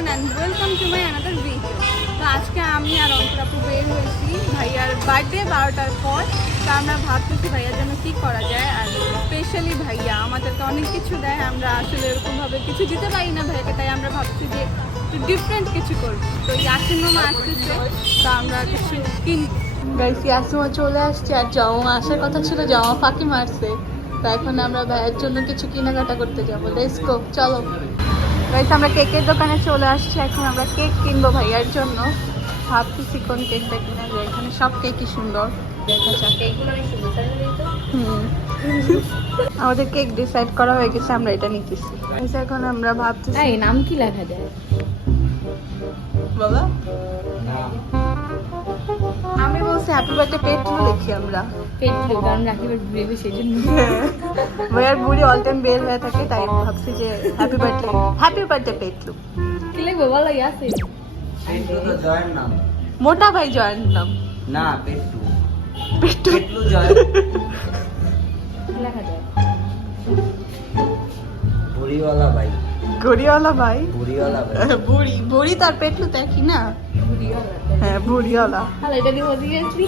Person and welcome to my another video. তো আজকে আমি আর অন্তরাপু বের হয়েছি ভাইয়ার বার্থডে 12টার পর। তো আমরা ভাবতেছি ভাইয়ার জন্য কী করা যায়, আর স্পেশালি ভাইয়া আমাদেরকে অনেক কিছু দেয়, আমরা আসলে এরকমভাবে কিছু দিতে পারি না ভাইয়াকে, তাই আমরা ভাবছি যে একটু ডিফারেন্ট কিছু করবো। তো ইয়াসিন মামা আসতেছে, তো আমরা কিছু কিনবো। গাইস ইয়াসিন মামা চলে আসছে, আর জামা আসার কথা ছিল, জামা ফাঁকি মারছে। তো এখন আমরা ভাইয়ের জন্য কিছু কেনাকাটা করতে যাবো। লেটস গো, চলো গাইস। আমরা কেকের দোকানে চলে আসছি, এখন আমরা কেক কিনবো ভাইয়ার জন্য। ভাবতেছি কোন কেকটা কিনা যায়, এখানে সব কেকই সুন্দর দেখা যাক। আমাদের কেক ডিসাইড করা হয়ে গেছে, আমরা এটা নিতেছি। এখন আমরা ভাবতেছি নাম কি লেখা যায় বাবা। আমি বলছি হ্যাপি বার্থডে পেটলু লিখি আমরা। পেটলু, কারণ রাকিবের বেবি সেই জন্য। ভাইয়ার বুড়ি অল টাইম বের হয়ে থাকে, তাই ভাবছি যে হ্যাপি বার্থডে পেটলু। কি লিখবো বলো ইয়াসে? পেট্টু তো জয়ের নাম মোটা ভাই জয়ের নাম না, পেট্টু পেট্টু। পেট্টু জয়। কি লেখা যায়? বুড়িওয়ালা ভাই, গড়িওয়ালা ভাই। বুড়িওয়ালা ভাই। বুড়ি বুড়ি তার পেটলু তাই কি না? হ্যাঁ বুড়িওয়ালা। হ্যালো, এটা দিয়ে বসে গেছি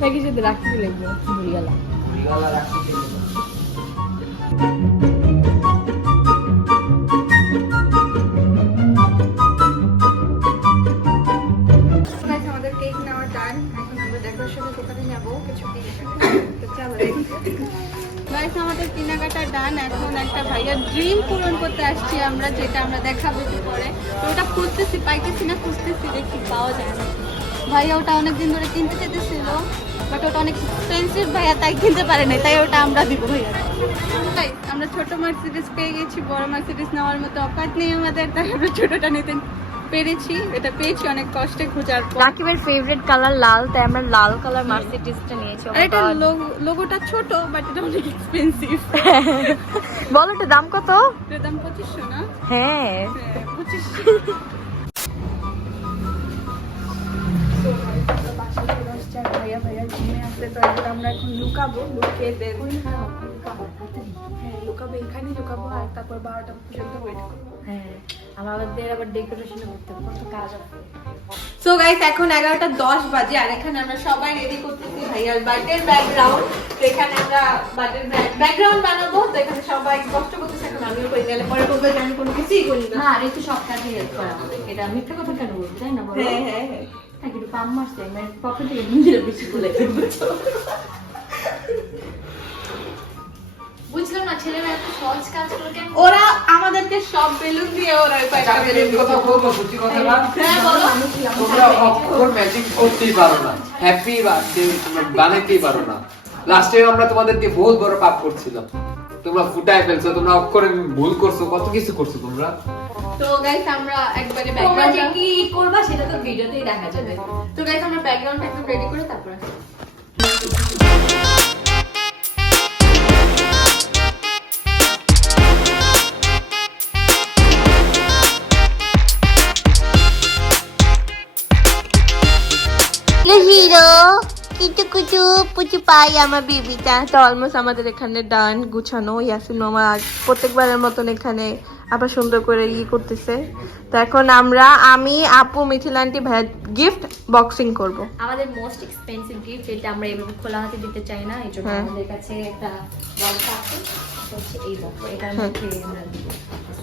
নাকি শুধু রাকিব লিখবো বুড়িওয়ালা? বুড়িওয়ালা রাখি দিল। আমাদের কেক নেওয়া ডান, এখন আমরা ডেকোরেশনের দোকানে যাবো কিছু কেনাকাটা। আমাদের কেনাকাটা ডান, এখন একটা ভাইয়ার ড্রিম পূরণ করতে আসছি আমরা, যেটা আমরা দেখাবো একটু পরে। তো ওটা খুঁজতেছি, পাইতেছি না, খুঁজতেছি দেখি পাওয়া যায় না। ভাইয়া ওটা অনেকদিন ধরে কিনতে চেয়েছিল, বাট ওটা অনেক এক্সপেন্সিভ ভাইয়া, তাই কিনতে পারে না, তাই ওটা আমরা দিব ভাইয়া। তাই আমরা ছোট মার্সিডিস পেয়ে গেছি, বড় মার্সিডিস নেওয়ার মতো অকাত নেই আমাদের, তাই আমরা ছোটটা নিতে পেরেছি। এটা পেয়েছি অনেক কষ্টে খোঁজার পর। রাকিবের ফেভারিট কালার লাল, তাই আমরা লাল কালার মার্সিডিজটা নিয়েছি। আর এটা লোগোটা ছোট, বাট এটা অনেক এক্সপেন্সিভ। বলো এটা দাম কত? এটার দাম 2500 না? হ্যাঁ, 2500। ভাইয়া ভাইয়া ঘুমে আসতে, তো এগুলো আমরা এখন লুকাবো, লুকিয়ে দেবো। হ্যাঁ লুকাবো, এখানেই লুকাবো, আর তারপর 12টা পর্যন্ত ওয়েট করবো। হ্যাঁ আমাদের আবার ডেকোরেশন করতে হবে, কত কাজ আছে। সো গাইস এখন 11:10 বাজে, আর এখানে আমরা সবাই রেডি করতেছি ভাইয়ার বার্থডে ব্যাকগ্রাউন্ড। তো এখানে আমরা বার্থডে ব্যাকগ্রাউন্ড বানাবো, তো এখানে সবাই কষ্ট করতেছে, এখন আমিও করি, নাহলে পরে বলবে যে আমি কোনো কিছুই করি না। আর একটু সব কাজে হেল্প করা হবে, এটা মিথ্যা কথা কেন বলবো, তাই না বলো? হ্যাঁ হ্যাঁ হ্যাঁ। একটু পাম মারছে, মানে পকেট থেকে নিজের বেশি খুলে ফেলবো। বুঝলাম না, ছেলেরা এত সহজ কাজ করে কেন? ওরা আমাদেরকে সব বেলুন দিয়ে ওরা কথা বলবো, সত্যি কথা না। হ্যাঁ বলো। তোমরা অক্ষর ম্যাচিং করতেই পারো না, হ্যাপি বার্থডে বানাতেই পারো না। লাস্ট টাইম আমরা তোমাদেরকে বহুত বড় পাপ করছিলাম, তোমরা ফুটায় ফেলছো, তোমরা অক্ষরে ভুল করছো, কত কিছু করছো তোমরা। তো গাইস আমরা একবারে তোমরা যে ব্যাকগ্রাউন্ড কি করবা সেটা তো ভিডিওতেই দেখা যাবে। তো গাইস আমরা ব্যাকগ্রাউন্ডটা একদম রেডি করে তারপর আসি। হিরো কিটু কুটু পুচু পাই আমার বেবিটা। তো অলমোস্ট আমাদের এখানে ডান গুছানো। ইয়াসিন মামা প্রত্যেকবারের মতন এখানে আবার সুন্দর করে করতেছে। তো এখন আমি আপু মিথিলা আন্টি ভাইয়া গিফট বক্সিং করব। আমাদের মোস্ট এক্সপেন্সিভ গিফট, এটা আমরা এভাবে খোলা হাতে দিতে চাই না, এই জন্য হ্যাঁ। আমাদের কাছে একটা বক্স আছে, এটা হচ্ছে এই বক্স, এটার মধ্যে আমরা দিব।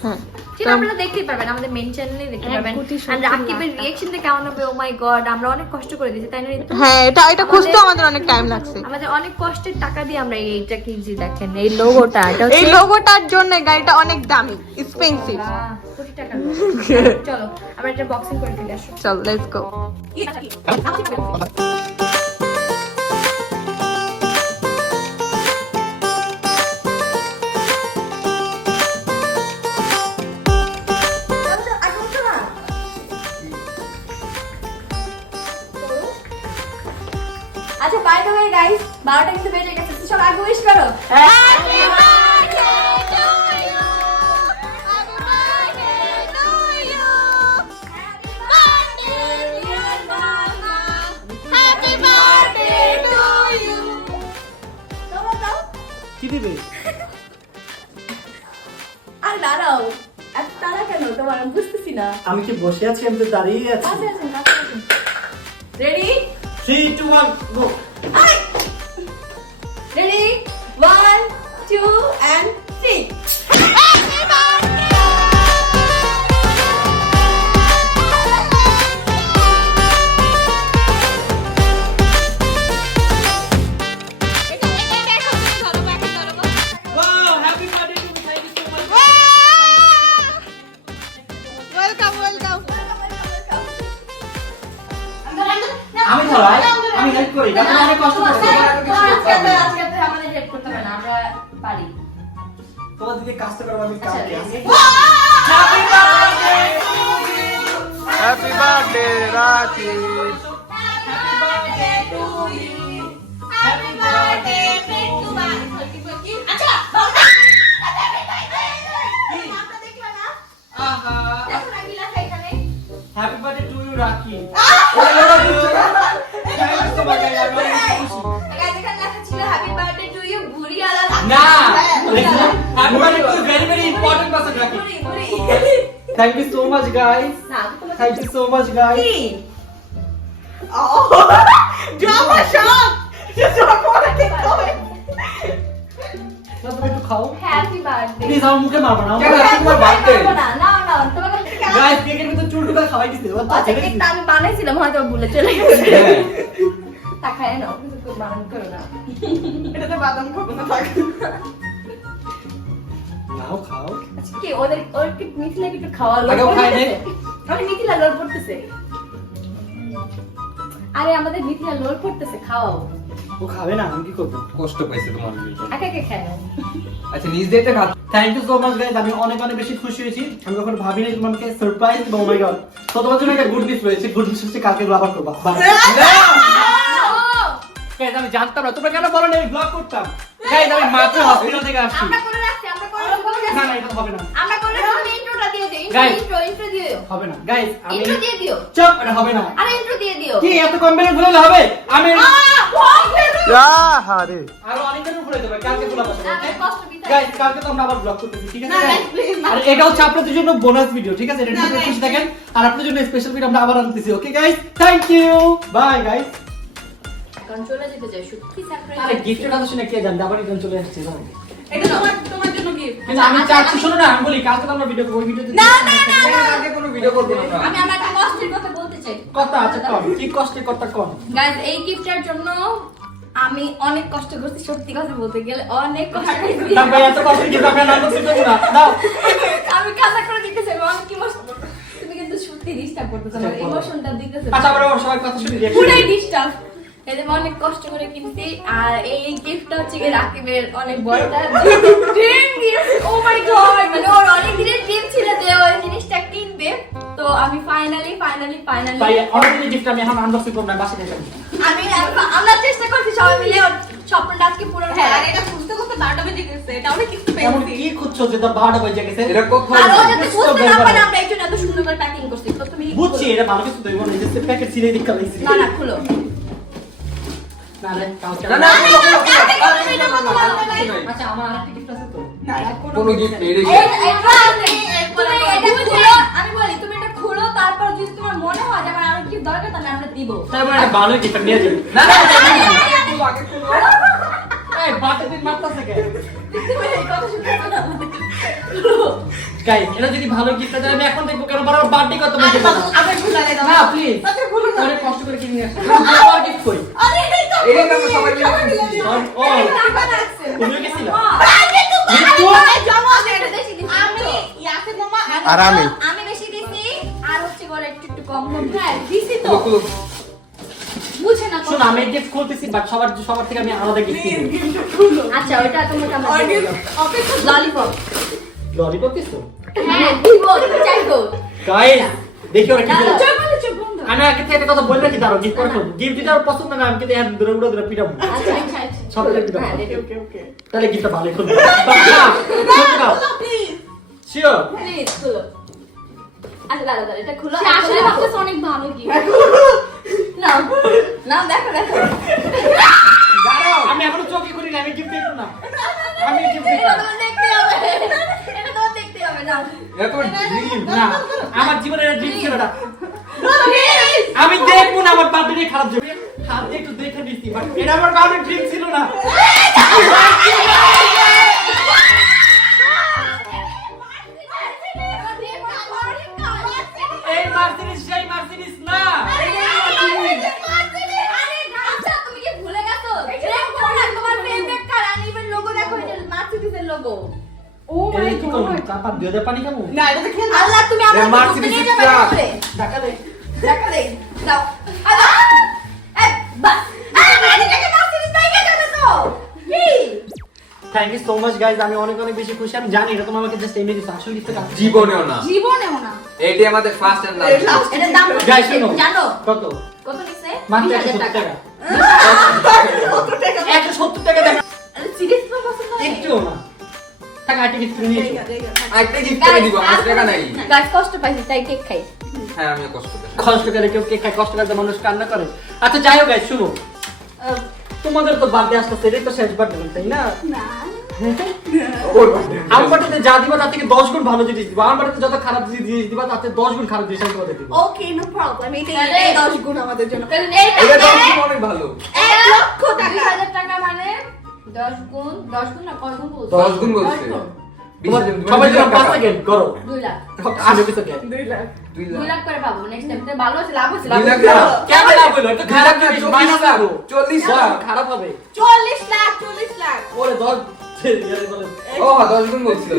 হ্যাঁ সেটা আপনারা দেখতেই পারবেন, আমাদের মেন চ্যানেলে দেখতে পারবেন। আর রাকিবের রিঅ্যাকশনটা কেমন হবে, ও মাই গড, আমরা অনেক কষ্ট করে দিয়েছি, তাই না ঋতু? হ্যাঁ এটা খুঁজতে আমাদের অনেক টাইম লাগছে। আমাদের অনেক কষ্টের টাকা দিয়ে আমরা এইটা কিনছি। দেখেন এই লোগোটা, এটা হচ্ছে এই লোগোটার জন্য গাড়িটা অনেক দামি, এক্সপেন্সিভ। কোটি টাকার logo। চলো আমরা এটা বক্সিং করে ফেলে আসো। চল লেটস গো। আচ্ছা বাই দ্য ওয়ে গাইস, 12টা কিন্তু বেজে গেছে, তো সব আগে উইশ করো। Happy birthday to you, happy birthday to you, happy birthday dear mama, happy birthday to you. দাও কি দিবে? আর দাঁড়াও, এত তারা কেন তোমার আমি বুঝতেছি না। আমি কি বসে আছি? আমি তো দাঁড়িয়ে আছি। Ready 3 2 1 go. Ready 1 2 and 3 Wow, happy birthday to me. Thank you so much. Welcome welcome. আমি ধরাই, আমি হেল্প করি। আপনি অনেক কষ্ট করছেন। আজকে আমাদের হেল্প করতে হবে না, আমরা পারি। তোমাদেরকে কাজটা করব আমি কালকে। হ্যাপি বার্থডে রাখি। আচ্ছা দেখো না কি লেখা এখানে। হ্যাপি বার্থডে টু ইউ রাখি। Guys, এখানে লেখা ছিল হ্যাপি বার্থডে টু ইউ বুড়িয়ালা রাখি। না, happy birthday two very very important person রাখি। বুড়ি বুড়ি Thank you so much guys. না তোমার Thank you so much guys. কি ড্রামা শট। না তুমি একটু খাও। হ্যাপি বার্থডে প্লিজ আমার মুখে মারবা না। কেন আজকে তোমার birthday? না না না তোমাকে গাইস কেকের ভিতর চুল টুকা খাওয়াই দিছে। ও তো আচ্ছা ছেড়ে কেকটা আমি বানাইছিলাম হয়তো ভুলে চলে গেছে হ্যাঁ। তা খায় না কিছু বানান করো না এটাতে বাদাম খাবো না থাক। নাও খাও। আচ্ছা কি ওর কি মিথিলা কি একটু খাওয়া আগেও খায় নাই? আমি মিথিলা লোল পড়তেছে আরে আমাদের মিথিলা লোল পড়তেছে খাওয়াও ও খাবে না, আমি কি করব? কষ্ট পাইছে তোমার জন্য। একা একা খায় না আচ্ছা নিজ দিতে খা। Thank you so much guys, আমি অনেক অনেক বেশি খুশি হয়েছি। আমি কখনো ভাবিনি তোমাকে সারপ্রাইজ দিব। ও মাই গড, তো তোমার জন্য একটা গুড নিউজ রয়েছে। গুড নিউজ হচ্ছে কালকে আবার করবা। গাইস আমি জানতাম না, তোমরা কেন বলো না আমি ব্লগ করতাম। গাইস আমি মাত্র হসপিটাল থেকে আসছি। আমরা করে রাখছি আমরা করে না না এটা হবে না, আমরা করে রাখছি ইন্ট্রোটা দিয়ে দিও Guys. ইন্ট্রো দিয়ে দিও হবে না গাইস। আমি ইন্ট্রো দিয়ে দিও চুপ, এটা হবে না। আরে ইন্ট্রো দিয়ে দিও কি এত কনফিডেন্স হলে হবে? আমি হারে। আরো অনেক দিন ঘুরে দেব, কালকে খোলা পাবো। না কষ্ট দিতে গাইস কালকে তো আমরা আবার ব্লগ করতেছি, ঠিক আছে না, guys? guys, please, না। আর এটা হচ্ছে আপনাদের জন্য বোনাস ভিডিও, ঠিক আছে? এটা না, একটু guys, খুশি থাকেন। আর আপনাদের জন্য স্পেশাল ভিডিও আমরা আবার আনতেছি। Okay guys, thank you, bye guys. কারণ চলে যেতে চাই সত্যি সারপ্রাইজ আরে গিফটের কথা শুনে কে জানবে? আবার একজন চলে আসছে না। এটা তোমার জন্য গিফট। কিন্তু আমি চাচ্ছি, শোনো না, আমি বলি কালকে তো আমরা ভিডিও করব, ওই ভিডিওতে না না না আগে কোনো ভিডিও করব না আমরা। আমি আমার একটা কষ্টের কথা বলতে চাই কথা আছে কোন? কি কষ্টের কথা কোন? গাইস এই গিফটের জন্য আমি অনেক কষ্ট করছি সত্যি কথা বলতে গেলে অনেক কষ্ট করছি না ভাই এত কষ্ট কি আপনার নাম করতে দেব না। দাও। আমি কাজা করে দিতেছি আমি অনেক ইমোশন তুমি কিন্তু সত্যি ডিস্টার্ব করতেছ আমার ইমোশনটা দিতেছ আচ্ছা আবার সবাই কথা শুনে রিঅ্যাকশন। পুরাই ডিস্টার্ব এই যে আমি অনেক কষ্ট করে কিনছি আর এই গিফটটা হচ্ছে কি রাকিবের অনেক বড়টা ড্রিম গিফট ও মাই গড মানে ওর অনেক দিনের ড্রিম ছিল যে ওই জিনিসটা কিনবে তো আমি ফাইনালি ভাই অনেক গিফট আমি এখন আনবক্সিং করব না, বাসে দেখেন। আমরা চেষ্টা করছি সবাই মিলে ওর স্বপ্নটা আজকে পূরণ হ্যাঁ, করার আর এটা খুঁজতে খুঁজতে 12টা বেজে গেছে। এটা অনেক কিছু এমন পেয়েছি। কি খুঁজছো যে তোর 12টা বাজে গেছে? এটা কোথায়? আর ও যাতে বুঝতে বুঝতে না পারবে পারে না। আমরা একজন এত সুন্দর করে প্যাকিং করছি তো তুমি বুঝছি এটা ভালো কিছু দেব না, যে প্যাকেট ছিঁড়ে দিকে লাইছি। না না খুলো না রে কালকে না না আচ্ছা আমার আরেকটা গিফট আছে তো। না, কোনো গিফট নেই রে। আমি বলি তুমি এটা খুলো তারপর যদি তোমার মনে হয় যে আমার আরো কি দরকার তাহলে আমরা দিব তাই মানে একটা ভালো গিফট নিয়ে যাবে। না না খুলো আগে খুলো। এই বাতে দিন মারতাছে কে? তুমি এই কথা শুনতে পাও না গাইস এটা যদি ভালো গিফট দেয় আমি এখন দেখবো কেন বড় বার্থডে কত বলতে না। আগে খুলে দাও। না প্লিজ আচ্ছা খুলে দাও। অনেক কষ্ট করে কিনে আসছি। আর গিফট কই? আরে এটাই তো। এই তো আমরা সবাই মিলে কিনছি। ও আমার আছে তুমি গেছিলা? আরে তুমি মৃত্যু? আরে জানো আমি এটা বেশি দিছি আমি ইয়াসির মামা আর আমি? আমি বেশি দিছি আর হচ্ছে বলে একটু একটু কম কম হ্যাঁ দিছি তো খুলো খুলো। বুঝে না শোন আমি গিফট খুলতেছি বাট সবার থেকে আমি আলাদা গিফট নিব। আচ্ছা ওটা তোমাকে আমরা আগে দিব অপেক্ষা ললিপপ ললিপপ দিছো? হ্যাঁ দিব তুমি চাইতো গাইস দেখি ওরা কি না, বলে। চল বলে চল বন্ধ। আমি আগে থেকে একটা কথা বলে রাখি দাঁড়াও গিফট করে গিফট দিতে আমার পছন্দ না, আমি কিন্তু এখন দূরে দূরে পিটাবো। আচ্ছা আচ্ছা সব থেকে পিটাবো। হ্যাঁ রেডি ওকে ওকে তাহলে গিফটটা ভালো খুলবো। খুলতে দাও প্লিজ। শিওর? প্লিজ খুলো আচ্ছা দাঁড়া এটা খুলো আসলে ভাবতেছ অনেক ভালো কি নাও নাও দেখো দেখো দাঁড়াও আমি এখনো চোখে করি না, আমি গিফট দেখব না। আমি গিফট দেখব এটা না। তোমার দেখতে হবে এটা তোমার দেখতে হবে এত ড্রিম না আমার জীবনের ড্রিম ছিল না আমি দেখবো না আমার বার্থডে খারাপ যাবে হাত দিয়ে একটু দেখে নিচ্ছি বাট এটা আমার বার্থডে ড্রিম ছিল না এই মার্সিডিজ সেই মার্সিডিজ না ও মাই এই কি করব গড চাপা দিয়ে দে পানি খাবো না এটা তো খেল আল্লাহ তুমি আমার Mercedes নিয়ে is যাবে truck. করে ঢাকা দে দেখা দে দাও আল্লাহ এ বাস আরে দেখে মার্সিডিজ বাইকে যাবে তো কি thank you so much guys আমি অনেক অনেক বেশি খুশি আমি জানি এটা তোমার আমাকে জাস্ট এমনি দিছো আসলে কিছু কাজ জীবনেও না জীবনেও না এইটাই আমাদের ফার্স্ট এন্ড লাস্ট এটার দাম কত গাইস শুনো জানো কত কত নিছে মাত্র 20,000 170 টাকা কত টাকা 170 টাকা দেন আরে সিরিজ তো পছন্দ হয় একটুও না টাকা আইটি কিছু নিয়ে একটা গিফট করে দিব আমার টাকা নাই গাছ কষ্ট পাইছি তাই কেক খাই হ্যাঁ আমি কষ্ট করি কষ্ট করে কেউ কেক খায় কষ্ট করে মানুষ কান্না করে আচ্ছা যাই হোক গাইস শুনো তোমাদের তো বার্থডে আসতেছে এটাই তো শেষ বার্থডে তাই না না আমার বার্থডে যা দিবা তার থেকে 10 গুণ ভালো জিনিস দিবা আমার বার্থডে যত খারাপ জিনিস দিবা তাতে 10 গুণ খারাপ জিনিস আমি তোমাদের দিব ওকে নো প্রবলেম তাহলে- এটাই 10 গুণ আমাদের জন্য তাহলে এইটা এটা তো অনেক ভালো 1 লক্ষ টাকা 20,000 টাকা মানে 10 গুণ না কয় গুণ বলছো 10 গুণ বলছে। 10 গুণ। তোমার সবাই জন্য 5 সেকেন্ড করো 2 লাখ আমি পিছনে 2 লাখ 2 লাখ করে পাবো নেক্সট টাইম তো ভালো আছে লাভ হচ্ছে 2 লাখ লাভ কেমন লাভ হলো এটা খারাপ জিনিস মাইনাস লাগো 40 বল, লাখ খারাপ হবে 40 লাখ ওরে 10 বলে ও হ্যাঁ 10 গুণ বলছিল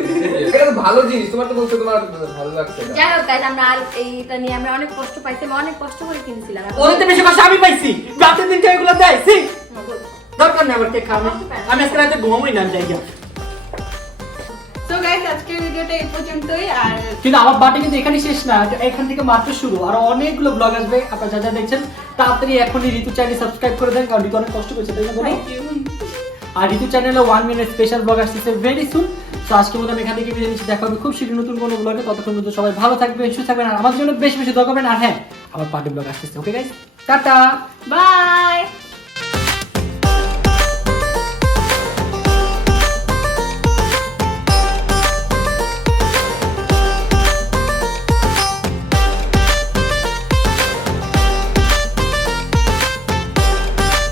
এটা তো ভালো জিনিস তোমার তো বলছো তোমার ভালো লাগছে এটা। যাই হোক গাইস আমরা আর এইটা নিয়ে আমরা অনেক কষ্ট পাইছি আমি অনেক কষ্ট করে কিনছিলাম এখন- ওদের তো বেশি কষ্ট আমি পাইছি রাতের দিনটা এগুলো দেয় সি দরকার নেই আমার কেক খাওয়ানো আমি আজকে রাতে ঘুমাবোই না আমি যাই গিয়া। তো গাইস আজকের ভিডিওটা এই পর্যন্তই আর কিন্তু আমার বার্থডে কিন্তু এখানে শেষ না এটা এখান থেকে মাত্র শুরু আর অনেকগুলো ব্লগ আসবে আপনারা যা যা দেখছেন তাড়াতাড়ি এখনই ঋতু চ্যানেল সাবস্ক্রাইব করে দেন কারণ ঋতু অনেক কষ্ট করেছে তাই না বলো? থ্যাংক ইউ আর ঋতু চ্যানেলে 1 মিনিট স্পেশাল ব্লগ আসছে ভেরি সুন তো আজকের মতো আমি এখান থেকে বিদায় নিচ্ছি দেখা হবে খুব শীঘ্রই নতুন কোনো ব্লগে ততক্ষণ পর্যন্ত সবাই ভালো থাকবেন সুস্থ থাকবেন আর আমার জন্য বেশি বেশি দোয়া করবেন আর হ্যাঁ আমার পার্টি ব্লগ আসছে ওকে গাইস টাটা বাই